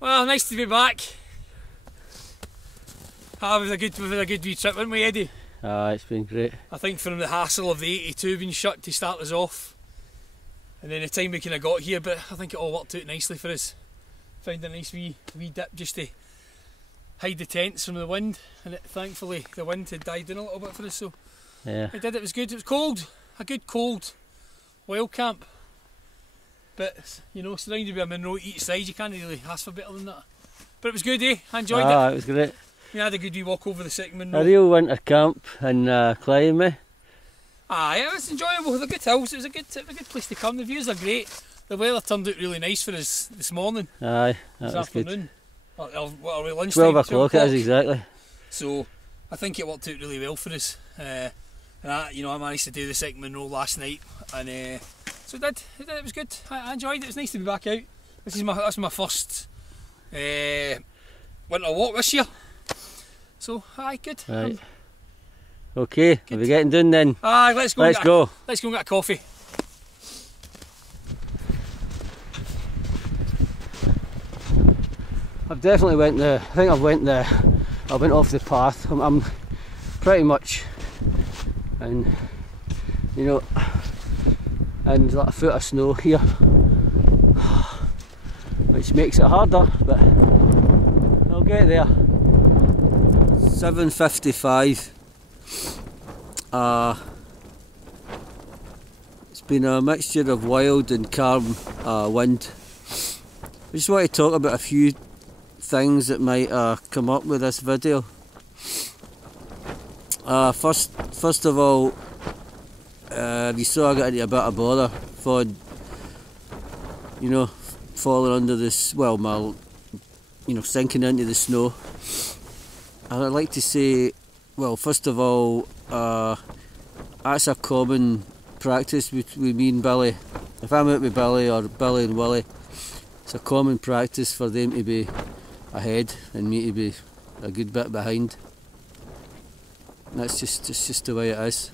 Well, nice to be back. We've had a good wee trip, haven't we, Eddie? It's been great. I think from the hassle of the 82 being shut to start us off, and then the time we kind of got here, but I think it all worked out nicely for us. Found a nice wee dip just to hide the tents from the wind, and thankfully the wind had died down a little bit for us, so Yeah. it did. It was good. It was cold, a good cold wild camp, but you know, surrounded by a Monroe each side, you can't really ask for better than that. But it was good, eh? I enjoyed it. It was great. We had a good wee walk over the second Monroe. A real winter camp in climbing. It was enjoyable. The good hills. It was a good place to come. The views are great. The weather turned out really nice for us this morning. That this was afternoon. good. What are we, lunchtime? 12 o'clock it is exactly. So I think it worked out really well for us. And I managed to do the second Monroe last night, and so it did. It was good. I enjoyed it. It was nice to be back out. That's my first winter walk this year. So good. Right. Okay, are we getting done then? Let's go. Let's go and get a coffee. I've definitely went off the path. I'm pretty much in, and like a foot of snow here, which makes it harder, but I'll get there. 7:55. It's been a mixture of wild and calm wind. I just want to talk about a few things that might come up with this video. First of all, you saw I got into a bit of bother for, falling under this, sinking into the snow. And I'd like to say, well, first of all, that's a common practice with me and Billy. If I'm out with Billy or Billy and Willie, it's a common practice for them to be ahead and me to be a good bit behind. And that's just the way it is.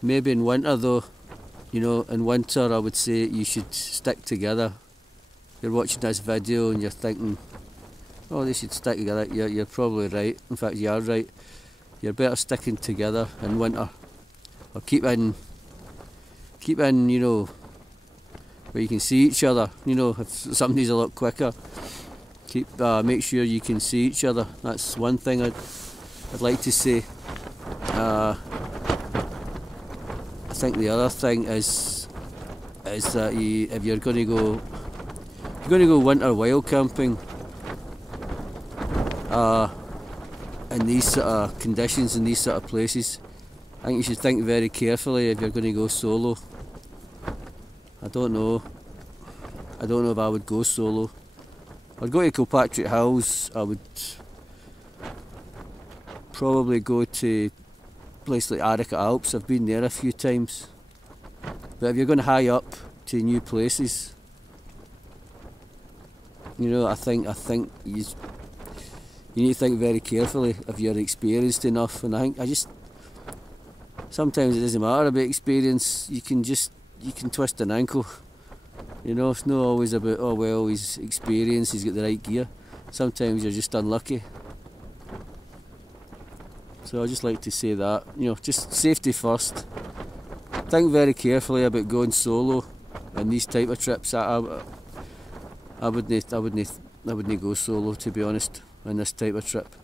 Maybe in winter though, in winter I would say you should stick together. You're watching this video and you're thinking, oh, they should stick together. You're probably right. In fact, you are right. You're better sticking together in winter, or keep in, where you can see each other. If somebody's a lot quicker, make sure you can see each other. That's one thing I'd like to say. I think the other thing is that if you're going to go winter wild camping, in these sort of conditions, in these sort of places, I think you should think very carefully if you're going to go solo. I don't know if I would go solo. I'd go to Kilpatrick Hills. I would probably go to a place like Arica Alps. I've been there a few times. But if you're going high up to new places, I think you need to think very carefully if you're experienced enough. And sometimes it doesn't matter about experience. You can twist an ankle. It's not always about, oh well, he's experienced, he's got the right gear. Sometimes you're just unlucky. So I just like to say that, just safety first. Think very carefully about going solo on these type of trips. I wouldn't go solo, to be honest, on this type of trip.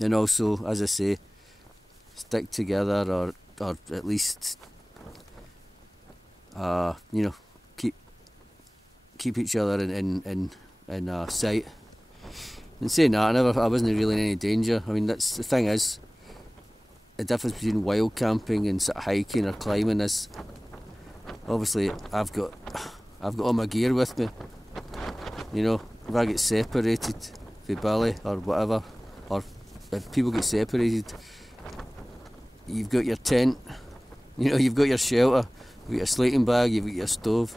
And also, as I say, stick together, or at least keep each other in sight. And saying that, I wasn't really in any danger. I mean, that's the thing is, the difference between wild camping and sort of hiking or climbing is, obviously I've got all my gear with me. If I get separated from Billy or whatever, or if people get separated, you've got your tent, you've got your shelter, you've got your sleeping bag, you've got your stove.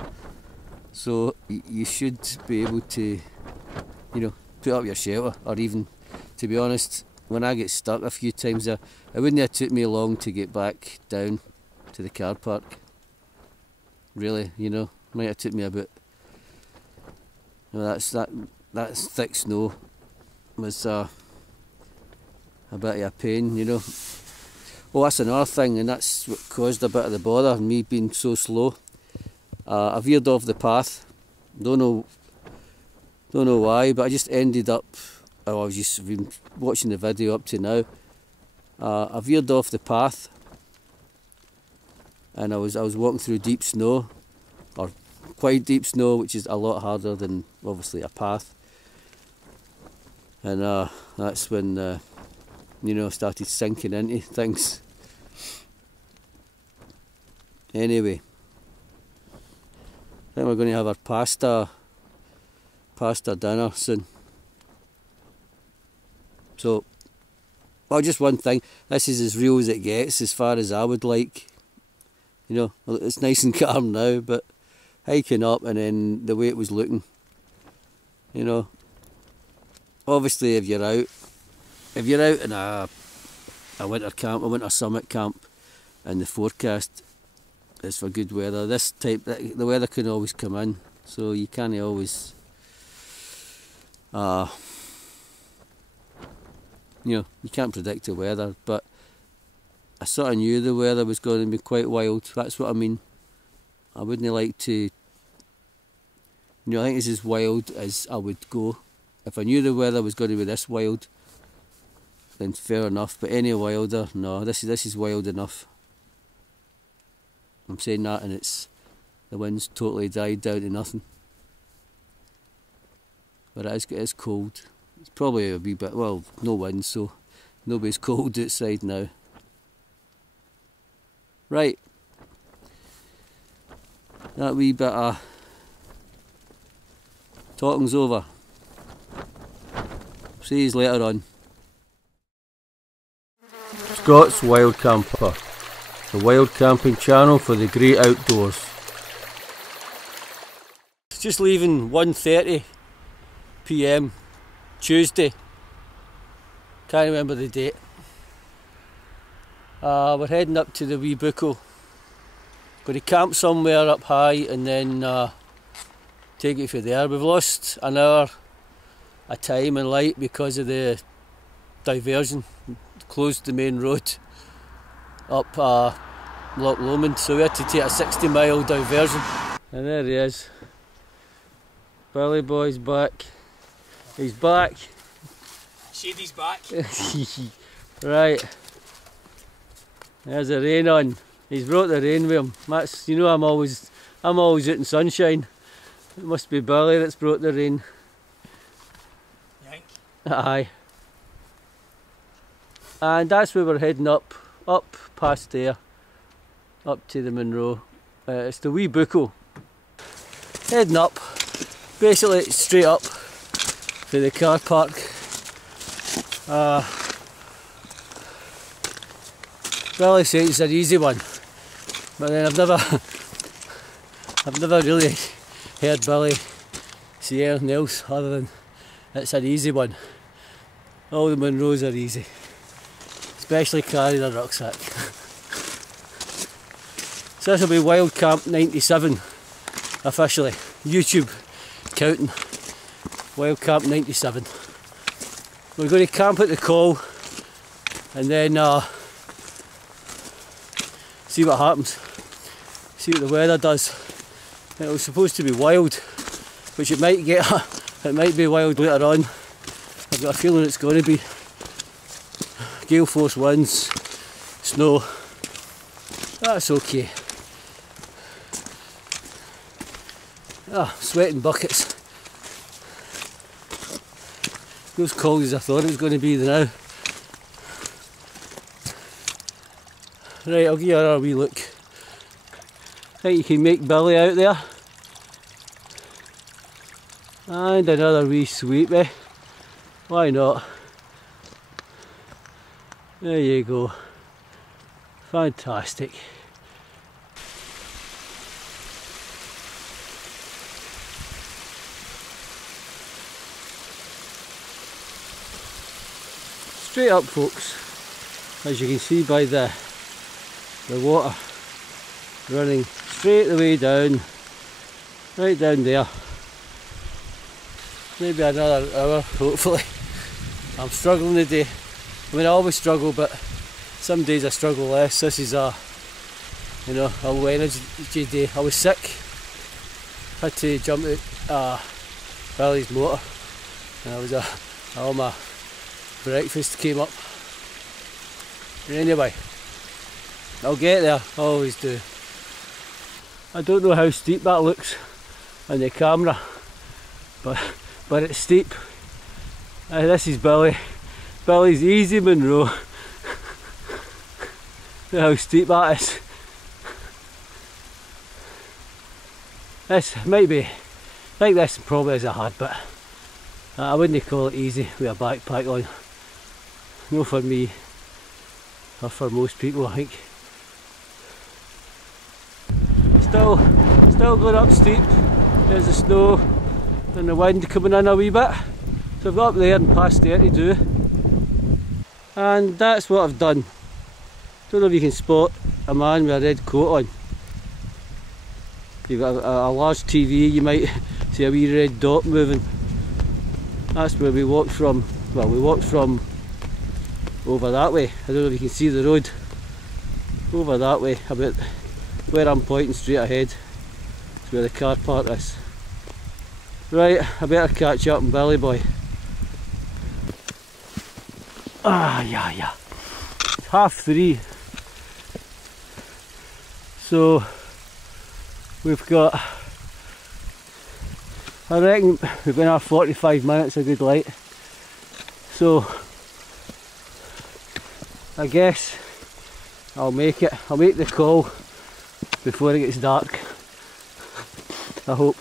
So you should be able to, put up your shelter, or even, to be honest, when I get stuck a few times, it wouldn't have took me long to get back down to the car park. Really, might have took me about You know, that thick snow was a bit of a pain, you know. Oh, that's another thing, and that's what caused a bit of the bother, me being so slow. I veered off the path. Don't know why, but I just ended up. Oh, I was just been watching the video up to now. I veered off the path, and I was walking through deep snow, or quite deep snow, which is a lot harder than obviously a path. And that's when you know, started sinking into things. Anyway, I think we're going to have our pasta dinner soon. So, well, just one thing. This is as real as it gets, as far as I would like. You know, well, it's nice and calm now, but hiking up and then the way it was looking. You know, obviously if you're out in a winter camp, a winter summit camp, and the forecast is for good weather, the weather can always come in, so you can't always you know, you can't predict the weather, but I sort of knew the weather was going to be quite wild. That's what I mean. I wouldn't like to, you know, I think it's as wild as I would go. If I knew the weather was going to be this wild, then fair enough, but any wilder, no, this is wild enough. I'm saying that, and the wind's totally died down to nothing. But it is cold. It's probably a wee bit, well, no wind, so nobody's cold outside now. Right, that wee bit of talking's over. See you later on. Scots Wildcamper, the wild camping channel for the great outdoors. Just leaving 1:30 PM Tuesday. Can't remember the date. We're heading up to the wee Buachaille. Going to camp somewhere up high and then take it from there. We've lost an hour of time and light because of the diversion. Closed the main road up Loch Lomond, so we had to take a 60-mile diversion. And there he is. Billy Boy's back. He's back. Shady's back. Right. There's the rain on. He's brought the rain with him. That's, you know, I'm always out in sunshine. It must be Billy that's brought the rain. You think? Aye. And that's where we're heading up past there, up to the Munro. It's the wee Buachaille. Heading up, basically straight up to the CARPARK. Billy says it's an easy one, but then I've never really heard Billy say anything else other than it's an easy one. All the Munros are easy. Especially carrying a rucksack. So this will be WILDCAMP 97 officially. YouTube counting. WILDCAMP 97. We're going to camp at the call and then see what happens. See what the weather does. It was supposed to be wild, which it might get. It might be wild later on. I've got a feeling it's going to be. Gale force winds, snow, that's okay. Sweating buckets. Not as cold as I thought it was going to be now. Right, I'll give you a wee look. I think you can make Billy out there. And another wee sweep, eh? Why not? There you go. Fantastic. Straight up, folks, as you can see by the water running straight the way down, right down there. maybe another hour, hopefully. I'm struggling today. I mean, I always struggle, but some days I struggle less. This is a low energy day. I was sick, had to jump out Billy's motor, and all my breakfast came up. Anyway, I'll get there, I always do. I don't know how steep that looks on the camera, but it's steep. This is Billy's Easy Monroe. Look how steep that is. This might be, I think this probably is a hard bit. I wouldn't call it easy with a backpack on. No for me, or for most people I think. Still going up steep. There's the snow and the wind coming in a wee bit. So I've got up there and past 32. And that's what I've done. Don't know if you can spot a man with a red coat on. You've got a large TV, you might see a wee red dot moving. That's where we walked from. Well, we walked from over that way. I don't know if you can see the road. Over that way, about where I'm pointing straight ahead. It's where the car park is. Right, I better catch up on Billy Boy. Yeah. It's 3:30. So we've got, I reckon we've been our 45 minutes of good light. So I guess I'll make it. I'll make the call before it gets dark. I hope.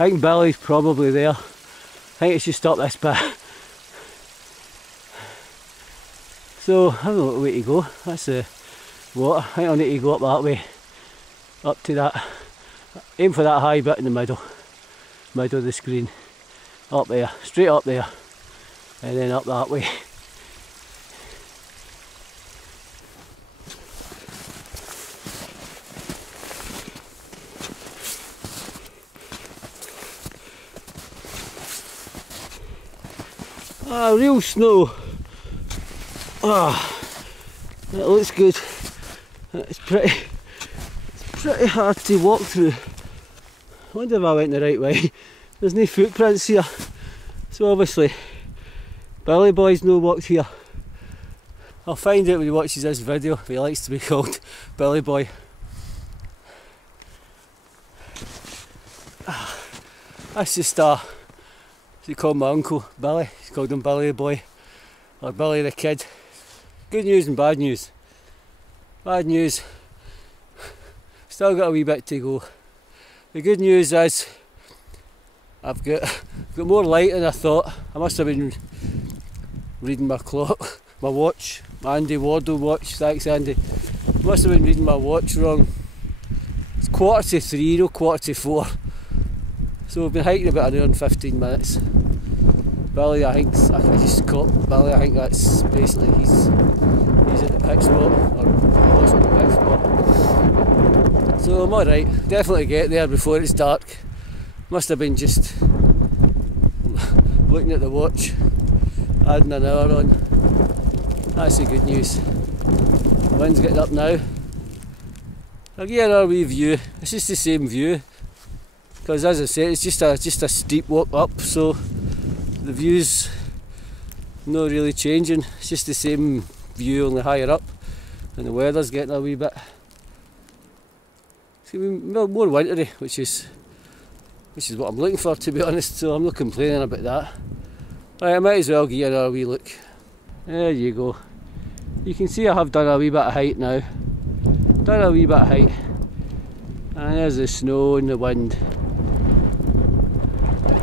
I think Billy's probably there. I think it's just up this bit. So I don't know what way to go. That's the water. I think I'll need to go up that way. Up to that. Aim for that high bit in the middle of the screen. Up there. Straight up there. And then up that way. Real snow. It looks good. It's pretty hard to walk through. I wonder if I went the right way. There's no footprints here, so obviously Billy Boy's no walked here. I'll find out when he watches this video if he likes to be called Billy Boy. That's just he called my uncle Billy. He's called him Billy Boy, or Billy the Kid. Good news and bad news. Bad news, still got a wee bit to go. The good news is I've got more light than I thought. I must have been reading my clock, my watch, my Andy Wardle watch. Thanks Andy. I must have been reading my watch wrong. It's 3:15, no 4:45. So we've been hiking about an hour and 15 minutes. Billy, I just caught Billy, I think that's basically he's at the pick spot, or was at the pick spot. So I'm alright, definitely get there before it's dark. Must have been just looking at the watch, adding an hour on. That's the good news. The wind's getting up now. I'll get our wee view. It's just the same view. Because as I said, it's just a steep walk up, so the view's not really changing. It's just the same view, only higher up, and the weather's getting a wee bit. It's going to be more wintry, which is what I'm looking for, to be honest. So I'm not complaining about that. Right, I might as well give you another wee look. There you go. You can see I have done a wee bit of height now. Done a wee bit of height, and there's the snow and the wind.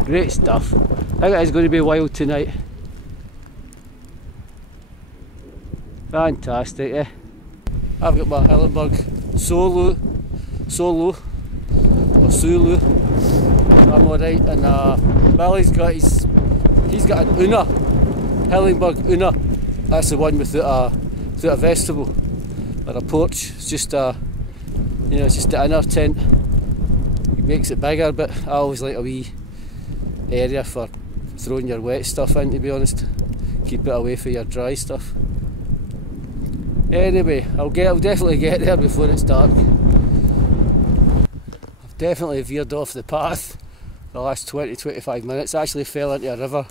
Great stuff. I think it is going to be wild tonight. Fantastic, eh? I've got my Hilleberg Soulo or Soulo. I'm alright, and Billy's got he's got an Unna, Hilleberg Unna. That's the one without a vestibule or a porch. It's just it's just the inner tent. It makes it bigger, but I always like a wee area for throwing your wet stuff in, to be honest. Keep it away from your dry stuff. Anyway, I'll definitely get there before it's dark. I've definitely veered off the path the last 20-25 minutes. I actually fell into a river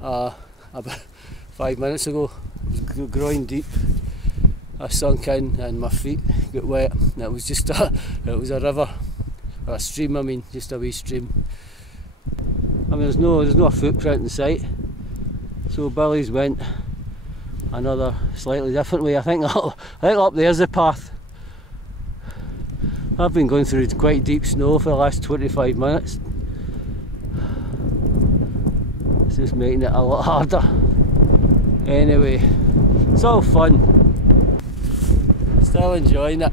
about 5 minutes ago. It was groin deep. I sunk in and my feet got wet. And it was just it was a river, or a stream, I mean, just a wee stream. I mean, there's no footprint in sight. So Billy's went another slightly different way. I think up there's the path. I've been going through quite deep snow for the last 25 minutes. It's just making it a lot harder. Anyway, it's all fun. Still enjoying it.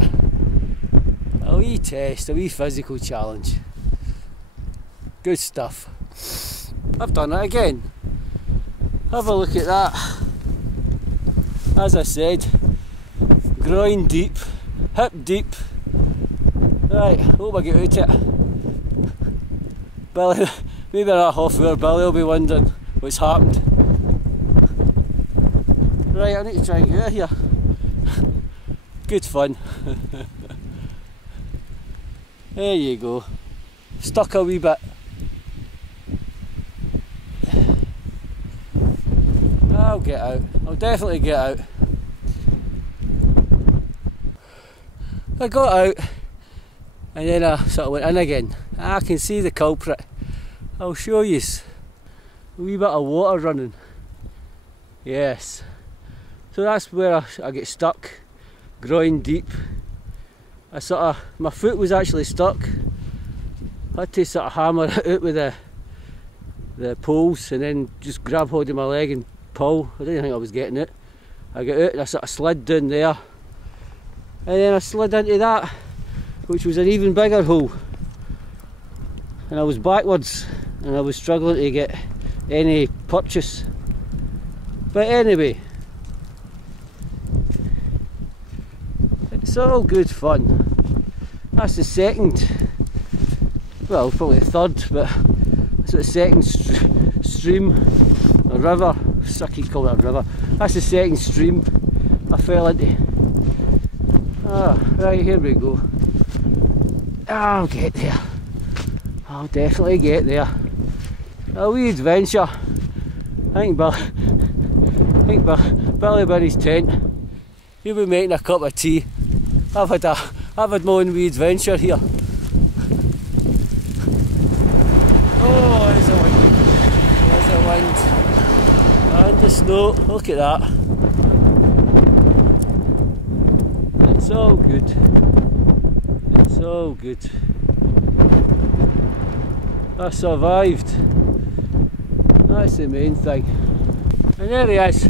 A wee test, a wee physical challenge. Good stuff. I've done it again. Have a look at that. As I said, groin deep, hip deep. Right, hope I get out it. Billy, maybe in a half hour Billy will be wondering what's happened. Right, I need to try and get out of here. Good fun. There you go. Stuck a wee bit. I'll get out. I'll definitely get out. I got out and then I sort of went in again. I can see the culprit. I'll show you. A wee bit of water running. Yes. So that's where I get stuck. Groin deep. My foot was actually stuck. I had to sort of hammer it out with the poles and then just grab hold of my leg and pull. I didn't think I was getting it. I got out and I sort of slid down there. And then I slid into that, which was an even bigger hole. And I was backwards and I was struggling to get any purchase. But anyway, it's all good fun. That's the second, well, probably the third, but that's the second stream, a river. I keep calling it a river. That's the second stream I fell into. Right, here we go. I'll get there. I'll definitely get there. A wee adventure. I think Billy by his tent. He'll be making a cup of tea. I've had my own wee adventure here. Oh, there's a wind. There's a wind. And the snow, look at that. It's all good. It's all good. I survived. That's the main thing. And there he is.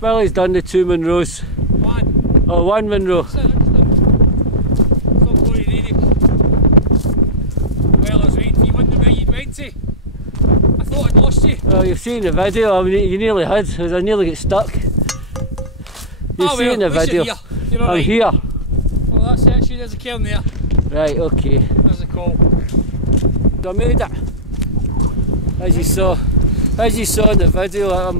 Billy's done the 2 Munros. One. Oh, 1 Munro. Stop going in. Well, I was waiting for you, wondering where you'd went to. I thought I'd lost you. Well, you've seen the video. I mean, you nearly had, as I nearly get stuck. You've seen the video. You're I'm right. here. Well, that's it. There's a cairn there. Right, okay. There's a call. So I made it. As you saw in the video, I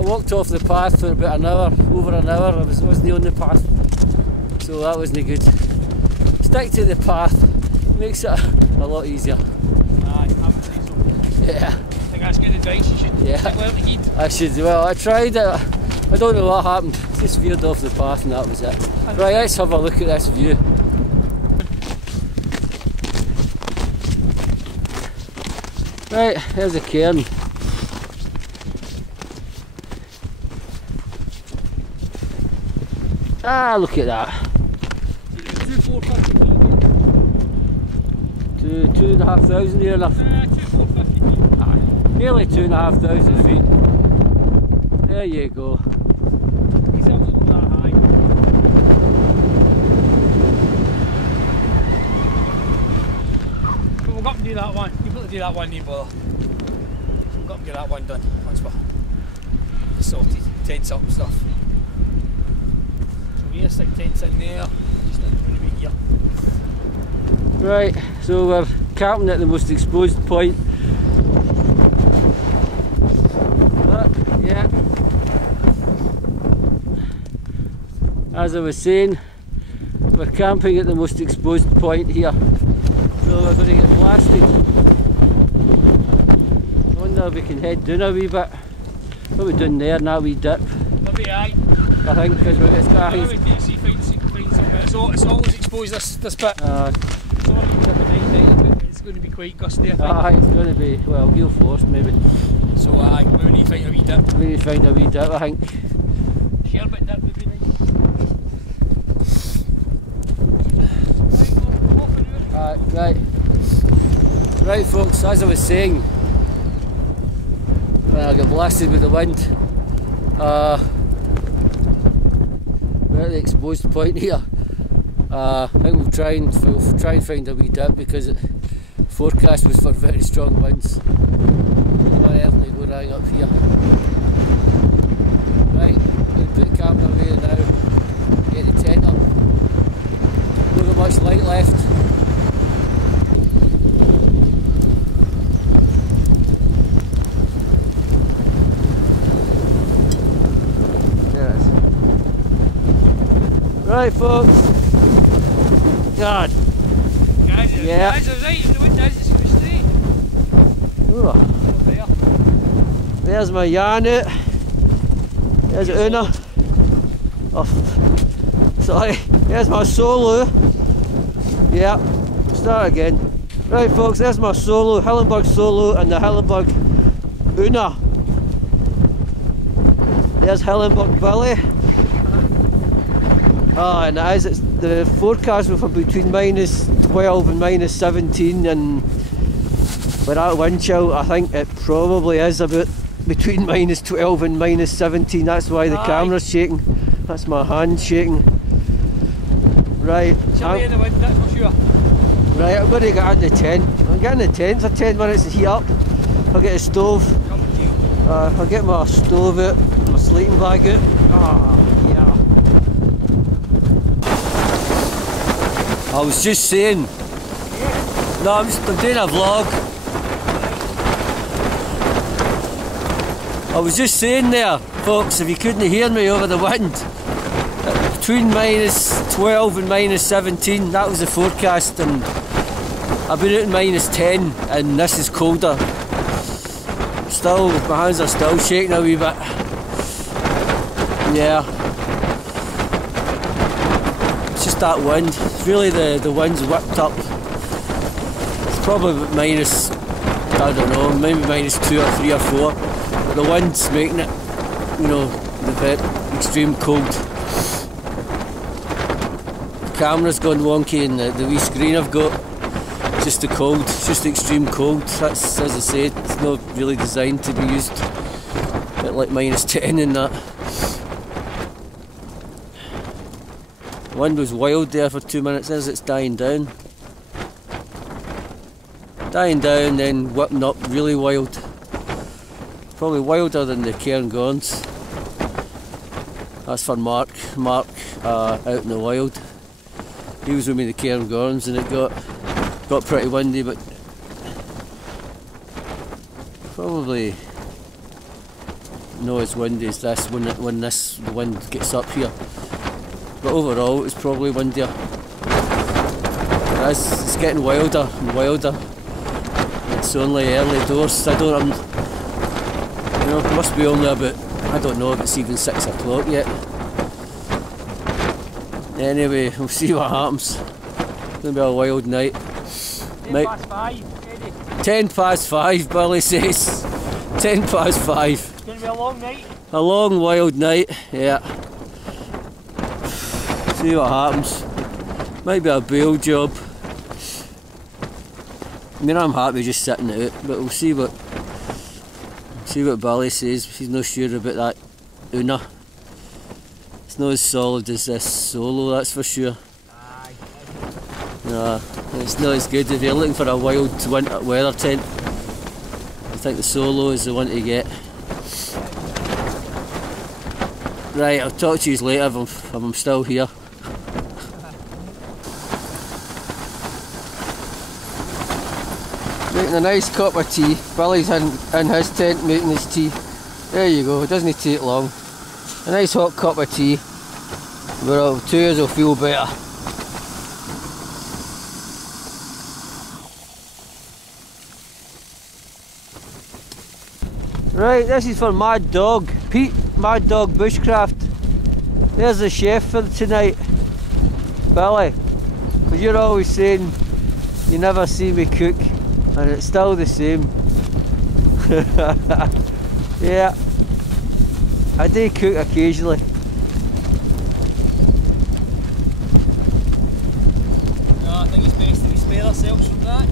walked off the path for about an hour, over an hour. I wasn't on the path, so that wasn't good. Stick to the path, makes it a lot easier. Aye, I would say so. Yeah. I think that's good advice. You should learn to heed. I should. Well, I tried it. I don't know what happened. Just veered off the path and that was it. Right, let's have a look at this view. Right, there's a cairn. Ah, look at that. 2,500 near enough. 2,450. Nearly 2,500 feet. There you go. These hills aren't that high. But we'll go up and do that one. You've got to do that one, need bother. We'll go up and get that one done once we're sorted. Tents up and stuff. So we're going to stick tents in there. Just going to be here. Right, so we're camping at the most exposed point as I was saying, we're camping at the most exposed point here, so we're going to get blasted. I wonder if we can head down a wee bit. What are we doing there in that wee dip? Maybe aye. I think because it's got a it's always exposed this bit. It's already a bit night, but it's going to be quite gusty, I think. Aye, it's going to be, well, real force maybe. So aye, we need to find a wee dip. We need to find a wee dip, I think. Sherbet dip would be nice. Right folks, as I was saying, when I got blasted with the wind, we're at the exposed point here. I think we'll try and find a wee dip because the forecast was for very strong winds. I'll early go right up here. Right, I'm going to put the camera away now, get the tent up. Not got much light left. There it is. Right folks. God. Guys, yeah. Guys, I was right, the wind is it's straight. Oh. There's my yarn out. There's Unna. Oh, sorry. There's my solo. Yeah, start again. Right folks, there's my solo, Hilleberg Soulo and the Hilleberg Unna. There's Hilleberg Billy. And the forecast was for between -12 and -17, and with that wind chill I think it probably is about between -12 and -17. That's why the camera's shaking. That's my hand shaking. Right. Chilly in the wind, that's for sure. Right, I'm going to get in the tent. I'm getting the tent for 10 minutes to heat up. I'll get a stove. I'll get my stove out, my sleeping bag out. Yeah. I was just saying. No, I'm doing a vlog. I was just saying there, folks, if you couldn't hear me over the wind, between -12 and -17, that was the forecast, and I've been out in -10, and this is colder. Still, my hands are still shaking a wee bit. Yeah. It's just that wind. It's really the wind's whipped up. It's probably minus, I don't know, maybe -2 or 3 or 4. But the wind's making it, you know, the bit extreme cold. The camera's gone wonky, and the wee screen I've got, it's just the cold, it's just the extreme cold. That's, as I said, it's not really designed to be used at like -10 and that. The wind was wild there for 2 minutes as it's dying down. Dying down, then whipping up really wild. Probably wilder than the Cairngorms. That's for Mark. Mark out in the wild. He was with me in the Cairngorms, and it got pretty windy, but probably not as windy as this when the wind gets up here. But overall, it's probably windier. It's getting wilder and wilder. It's only early doors. You know, it must be only about, I don't know if it's even 6 o'clock yet. Anyway, we'll see what happens. It's going to be a wild night. 10 past 5, Eddie. 10 past 5, Billy says. 10 past 5. It's going to be a long night. A long, wild night, yeah. See what happens. Might be a bail job. I mean, I'm happy just sitting it out, but we'll see what Billy says. He's not sure about that Unna. It's not as solid as this Solo, that's for sure. No, it's not as good if you're looking for a wild winter weather tent. I think the Solo is the one to get. Right, I'll talk to you later if I'm still here. Making a nice cup of tea. Billy's in his tent making his tea. There you go, it doesn't take long. A nice hot cup of tea. But 2 years will feel better. Right, this is for Mad Dog, Pete, Mad Dog Bushcraft. There's the chef for tonight, Billy. Because you're always saying you never see me cook, and it's still the same. Yeah, I do cook occasionally. No, I think it's best that we spare ourselves from that.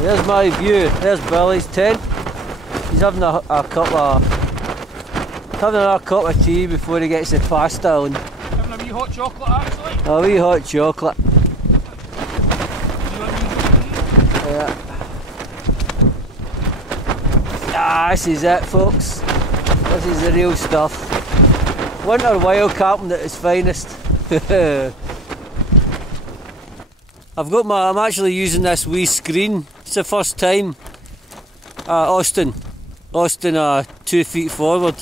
There's my view. There's Billy's tent. He's having a cup of tea before he gets the pasta on. Having a wee hot chocolate, actually. A wee hot chocolate. Yeah. Ah, this is it, folks. This is the real stuff. Winter wild camping at its finest. I'm actually using this wee screen. It's the first time. Austin 2 feet forward.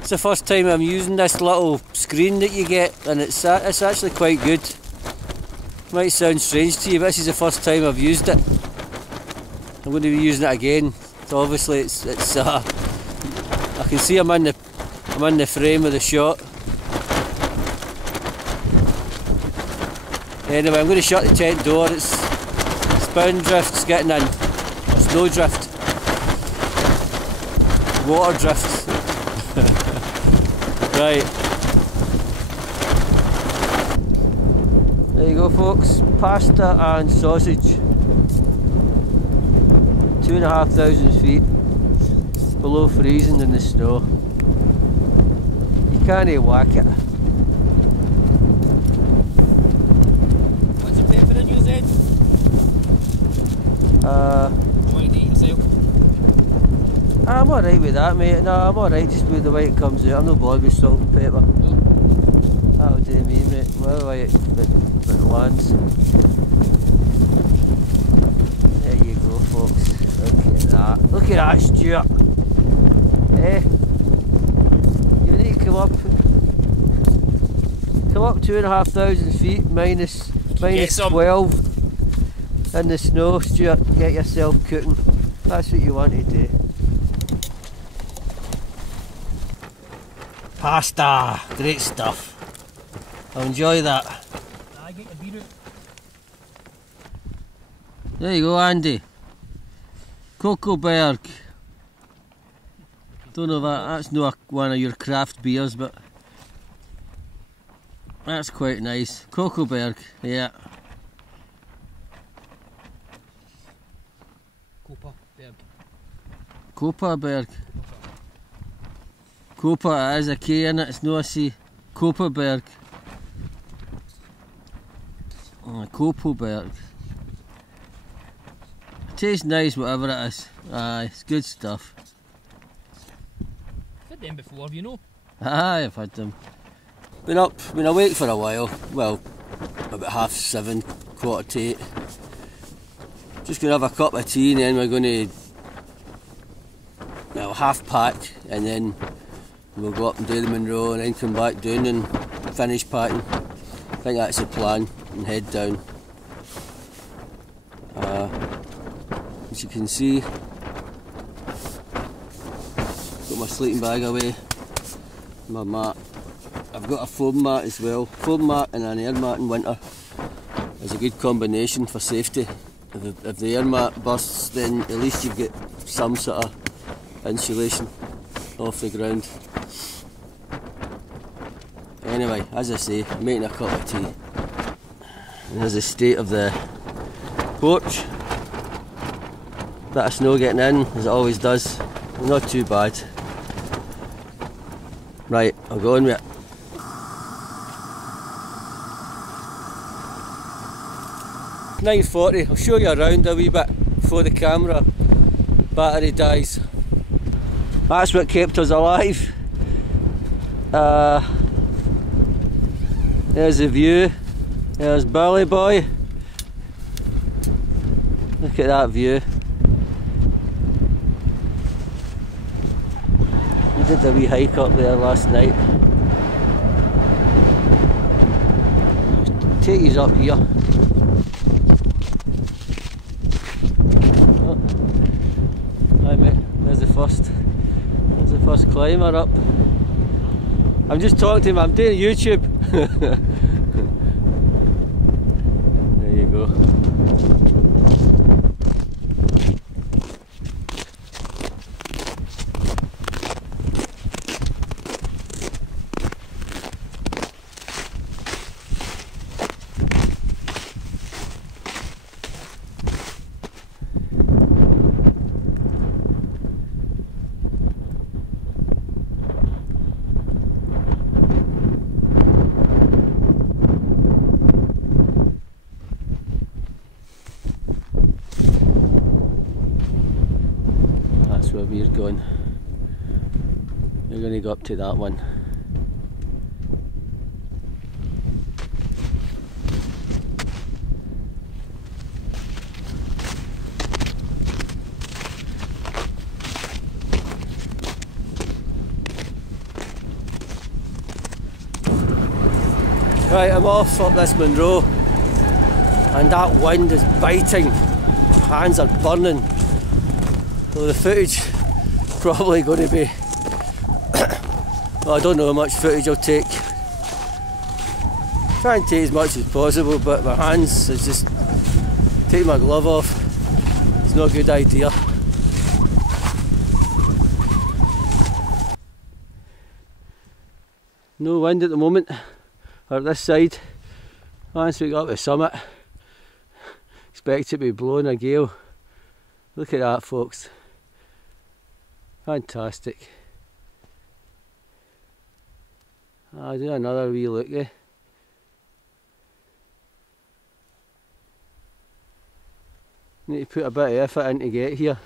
It's the first time I'm using this little screen that you get, and it's actually quite good. Might sound strange to you, but this is the first time I've used it. I'm going to be using it again. So obviously it's I can see I'm in the frame of the shot. Anyway, I'm going to shut the tent door. It's spindrift's getting in, snow drift, water drift. Right. There you go, folks. Pasta and sausage. 2,500 feet below freezing in the snow. You can't whack it. What's the pepper in yours, Ed? Do you want to eat yourself? I'm alright with that, mate. No, I'm alright just with the way it comes out. I'm not bothered with salt and pepper. No. That'll do me, mate. Well, the way it lands. There you go, folks. Look at that. Look at that, Stuart. Eh? You need to come up 2,500 feet minus 12 in the snow, Stuart. Get yourself cooking. That's what you want to do. Pasta, great stuff. I'll enjoy that. I get the beetroot. There you go, Andy. Hilleberg. Don't know if that's not one of your craft beers, but that's quite nice. Hilleberg, yeah. CARPARK. Copa, it has a K in it, it's not a C. Hilleberg. Hilleberg. It tastes nice, whatever it is. Aye, it's good stuff. I've had them before, you know. Aye, I've had them. Been awake for a while. Well, about 7:30, 7:45. Just gonna have a cup of tea and then we're gonna half pack and then we'll go up and do the Monroe and then come back down and finish packing. I think that's the plan, and head down. As you can see, got my sleeping bag away, my mat. I've got a foam mat as well. Foam mat and an air mat in winter is a good combination for safety. If the air mat bursts, then at least you've got some sort of insulation off the ground. Anyway, as I say, I'm making a cup of tea. And there's the state of the porch. Bit of snow getting in, as it always does. Not too bad. Right, I'll go on with it. It's 9:40. I'll show you around a wee bit before the camera battery dies. That's what kept us alive. There's the view. There's Billy Boy. Look at that view. did a wee hike up there last night. Take you up here. Oh, hi mate, there's the first climber up. I'm just talking to him, I'm doing YouTube. There you go. Where we're going. We're going to go up to that one. Right, I'm off up this Monroe and that wind is biting. My hands are burning. So the footage probably going to be, well, I don't know how much footage I'll take. Try and take as much as possible, but my hands is just, take my glove off, it's not a good idea. No wind at the moment, or this side. Once we got up the summit, expect it to be blowing a gale. Look at that, folks. Fantastic. I'll do another wee look there. Need to put a bit of effort in to get here.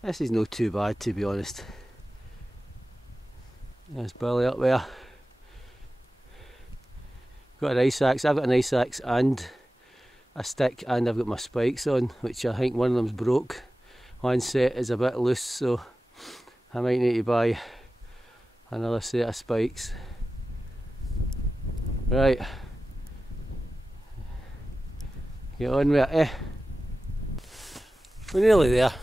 This is not too bad, to be honest. There's Billy up there. Got an ice axe. I've got an ice axe and a stick, and I've got my spikes on, which I think one of them's broke. One set is a bit loose, so I might need to buy another set of spikes. Right, get on with it, eh? We're nearly there.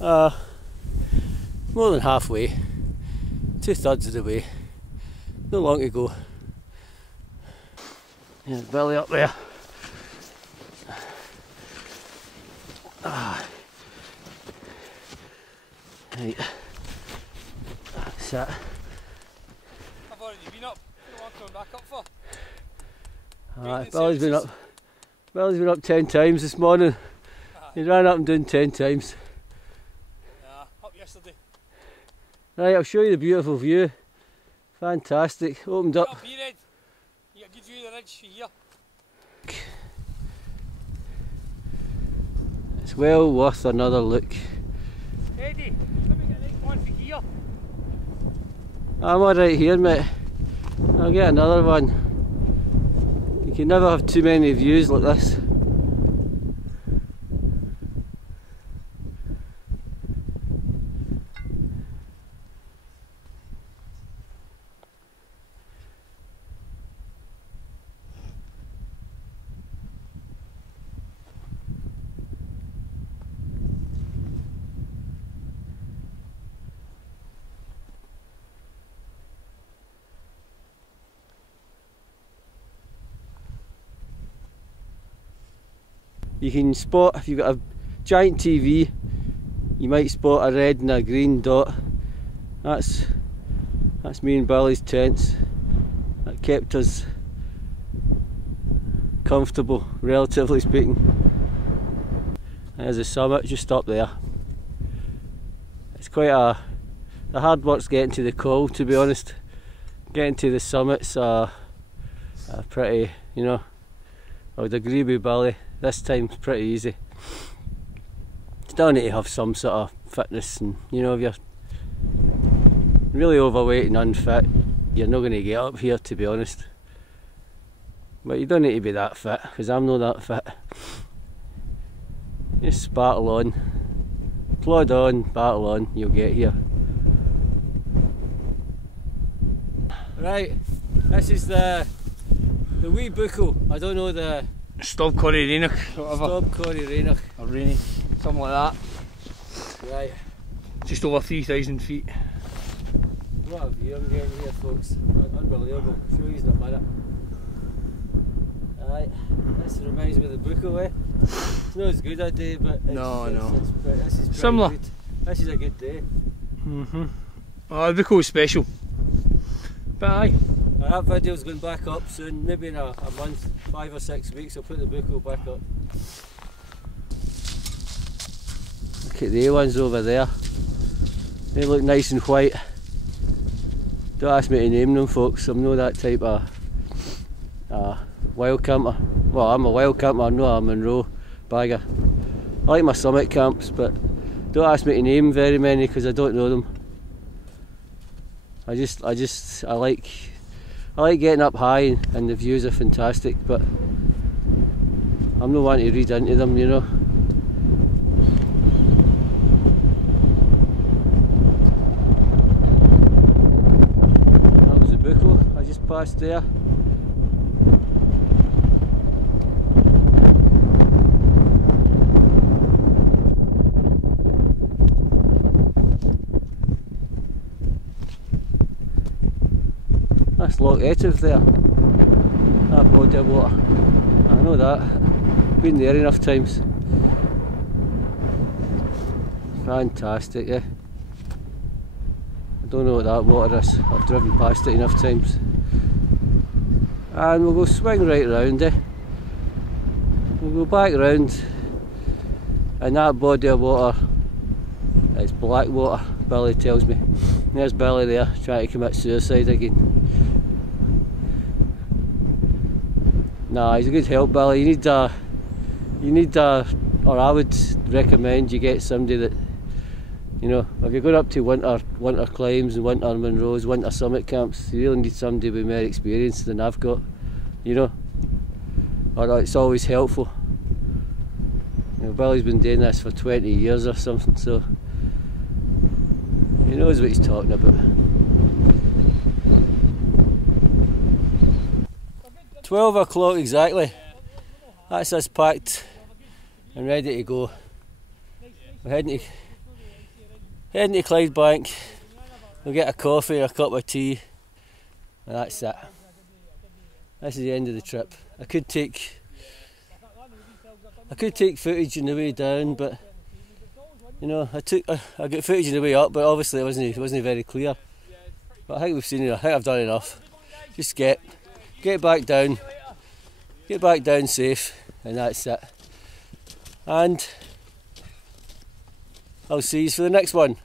More than halfway. 2/3 of the way. Not long to go. There's Billy up there. Right, that's it. I've already been up. What am I coming back up for? Billy's been up 10 times this morning. He ran up and down 10 times. Up yesterday. Right, I'll show you the beautiful view. Fantastic. Opened up. Up here, Ed. You get a good view of the ridge from here. It's well worth another look. Eddie, let me get a nice one for here. I'm alright here, mate. I'll get another one. You can never have too many views like this. You can spot, if you've got a giant TV, you might spot a red and a green dot. That's me and Billy's tents. That kept us comfortable, relatively speaking. There's the summit just up there. It's quite the hard work's getting to the col, to be honest. Getting to the summits are pretty, you know, I would agree with Billy. This time's pretty easy. Still need to have some sort of fitness, and you know, if you're really overweight and unfit, you're not going to get up here, to be honest. But you don't need to be that fit, because I'm not that fit. Just sparkle on. plod on, battle on, you'll get here. Right, this is the wee buccal. I don't know the... Stob Corrie Reinach, whatever. Stob Corrie Reinach. Or Rainy, something like that. Right. Just over 3,000 feet. What a view I'm getting here, folks. Unbelievable. I'll show you in a minute. Aye, this reminds me of the buccal, eh? It's not as good a day, but it's, this is pretty similar. Good. This is a good day. Oh, the buccal is special. But aye. That video's going back up soon, maybe in a month, 5 or 6 weeks I'll put the buccal back up. Look at the ones over there. They look nice and white. Don't ask me to name them, folks. I'm not that type of wild camper. Well, I'm a wild camper, I'm not a Monroe bagger. I like my summit camps, but don't ask me to name very many because I don't know them. I like getting up high and the views are fantastic, but I'm not wanting to read into them, you know. That was the buccal I just passed there. That's Loch Etive there, that body of water. I know that, been there enough times. Fantastic, eh? I don't know what that water is, I've driven past it enough times. And we'll go swing right round, eh? We'll go back round, and that body of water is black water, Billy tells me. There's Billy there, trying to commit suicide again. Nah, he's a good help, Billy. You need or I would recommend you get somebody that, you know, if you're going up to winter climbs and winter Monroes, winter summit camps, you really need somebody with more experience than I've got, you know. Or it's always helpful. You know, Billy's been doing this for 20 years or something, so he knows what he's talking about. 12 o'clock exactly. That's us packed and ready to go. We're heading to Clydebank. We'll get a coffee or a cup of tea, and that's it. This is the end of the trip. I could take footage on the way down, but you know, I got footage on the way up, but obviously it wasn't very clear. But I think we've seen it. I think I've done enough. Just get back down safe, and that's it. And I'll see you for the next one.